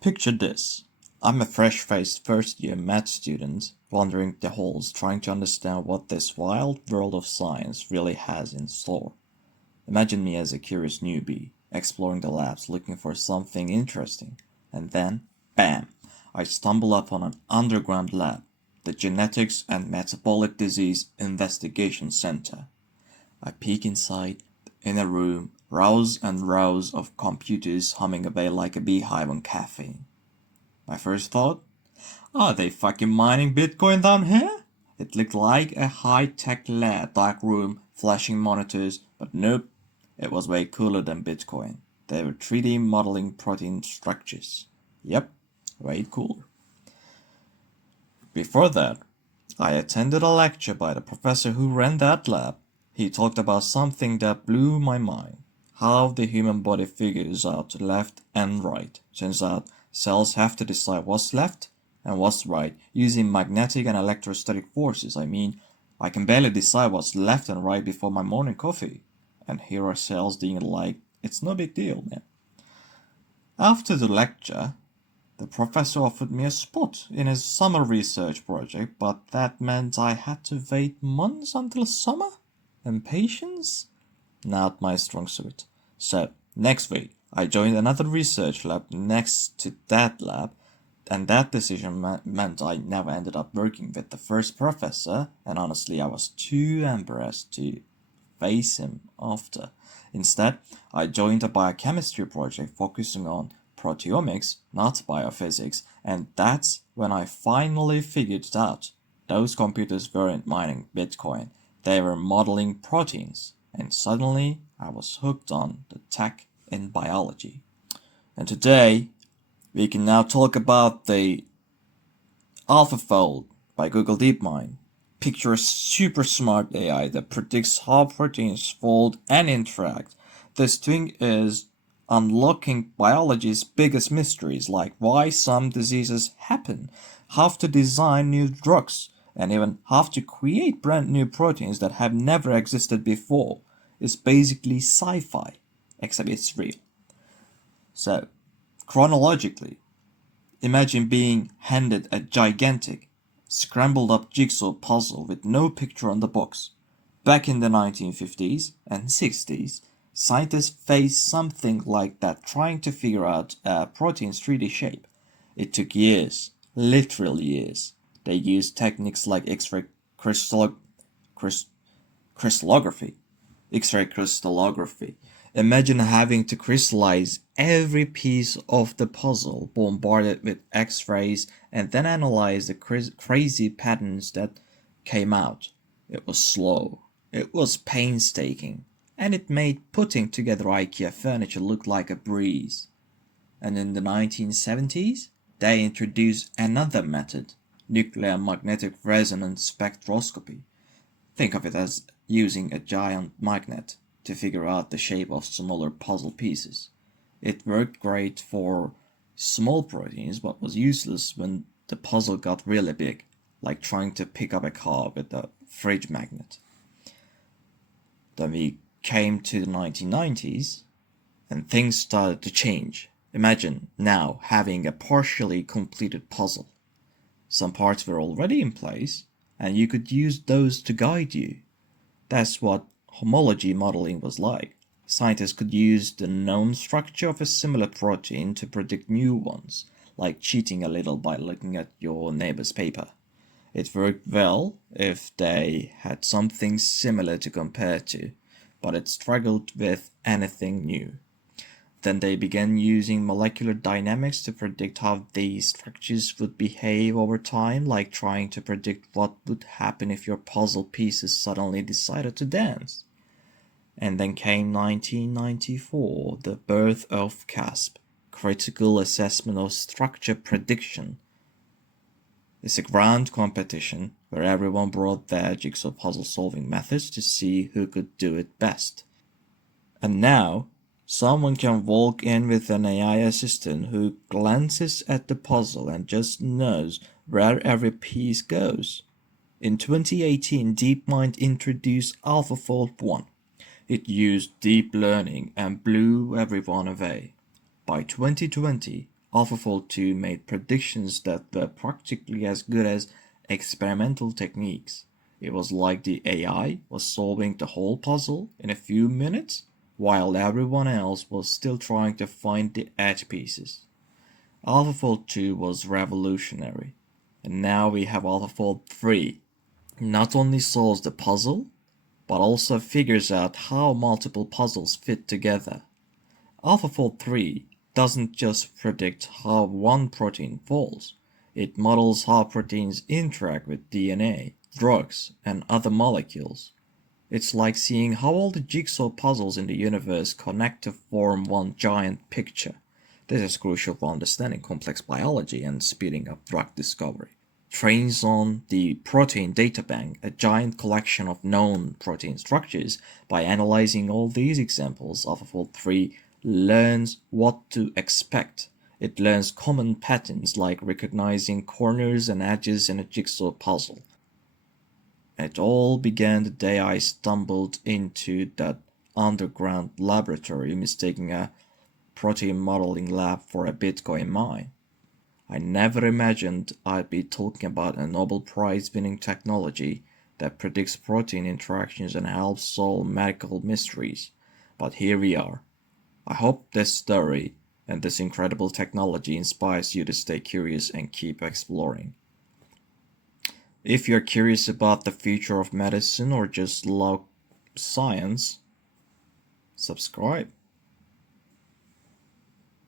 Picture this. I'm a fresh-faced first-year math student, wandering the halls trying to understand what this wild world of science really has in store. Imagine me as a curious newbie, exploring the labs looking for something interesting, and then, bam, I stumble upon an underground lab, the Genetics and Metabolic Disease Investigation Center. I peek inside, in a room, rows and rows of computers humming away like a beehive on caffeine. My first thought? Are they fucking mining Bitcoin down here? It looked like a high-tech lab dark room, flashing monitors, but nope, it was way cooler than Bitcoin. They were 3D modeling protein structures. Yep, way cooler. Before that, I attended a lecture by the professor who ran that lab. He talked about something that blew my mind. How the human body figures out left and right. Turns out cells have to decide what's left and what's right using magnetic and electrostatic forces. I mean, I can barely decide what's left and right before my morning coffee. And here are cells being like, it's no big deal, man. After the lecture, the professor offered me a spot in his summer research project, but that meant I had to wait months until summer? And patience? Not my strong suit. So, next week, I joined another research lab next to that lab, and that decision meant I never ended up working with the first professor, and honestly, I was too embarrassed to face him after. Instead, I joined a biochemistry project focusing on proteomics, not biophysics, and that's when I finally figured it out. Those computers weren't mining Bitcoin. They were modeling proteins, and suddenly I was hooked on the tech in biology. And today, we can now talk about the AlphaFold by Google DeepMind. Picture a super smart AI that predicts how proteins fold and interact. This thing is unlocking biology's biggest mysteries, like why some diseases happen, how to design new drugs, and even how to create brand new proteins that have never existed before. It's basically sci-fi, except it's real. So, chronologically, imagine being handed a gigantic, scrambled up jigsaw puzzle with no picture on the box. Back in the 1950s and 60s, scientists faced something like that trying to figure out a protein's 3D shape. It took years, literal years. They used techniques like X-ray crystallography. X-ray crystallography. Imagine having to crystallize every piece of the puzzle, bombarded with X-rays, and then analyze the crazy patterns that came out. It was slow. It was painstaking. And it made putting together IKEA furniture look like a breeze. And in the 1970s, they introduced another method, nuclear magnetic resonance spectroscopy. Think of it as using a giant magnet to figure out the shape of smaller puzzle pieces. It worked great for small proteins, but was useless when the puzzle got really big, like trying to pick up a car with a fridge magnet. Then we came to the 1990s, and things started to change. Imagine now having a partially completed puzzle. Some parts were already in place, and you could use those to guide you. That's what homology modeling was like. Scientists could use the known structure of a similar protein to predict new ones, like cheating a little by looking at your neighbor's paper. It worked well if they had something similar to compare to, but it struggled with anything new. Then they began using molecular dynamics to predict how these structures would behave over time, like trying to predict what would happen if your puzzle pieces suddenly decided to dance. And then came 1994, the birth of CASP, Critical Assessment of Structure Prediction. It's a grand competition where everyone brought their jigsaw puzzle solving methods to see who could do it best. And now, someone can walk in with an AI assistant who glances at the puzzle and just knows where every piece goes. In 2018, DeepMind introduced AlphaFold 1. It used deep learning and blew everyone away. By 2020, AlphaFold 2 made predictions that were practically as good as experimental techniques. It was like the AI was solving the whole puzzle in a few minutes, while everyone else was still trying to find the edge pieces. AlphaFold 2 was revolutionary, and now we have AlphaFold 3. Not only solves the puzzle, but also figures out how multiple puzzles fit together. AlphaFold 3 doesn't just predict how one protein folds, it models how proteins interact with DNA, drugs, and other molecules. It's like seeing how all the jigsaw puzzles in the universe connect to form one giant picture. This is crucial for understanding complex biology and speeding up drug discovery. Trains on the protein databank, a giant collection of known protein structures. By analyzing all these examples, AlphaFold 3 learns what to expect. It learns common patterns like recognizing corners and edges in a jigsaw puzzle. It all began the day I stumbled into that underground laboratory mistaking a protein modeling lab for a Bitcoin mine. I never imagined I'd be talking about a Nobel Prize-winning technology that predicts protein interactions and helps solve medical mysteries. But here we are. I hope this story and this incredible technology inspires you to stay curious and keep exploring. If you're curious about the future of medicine or just love science, subscribe.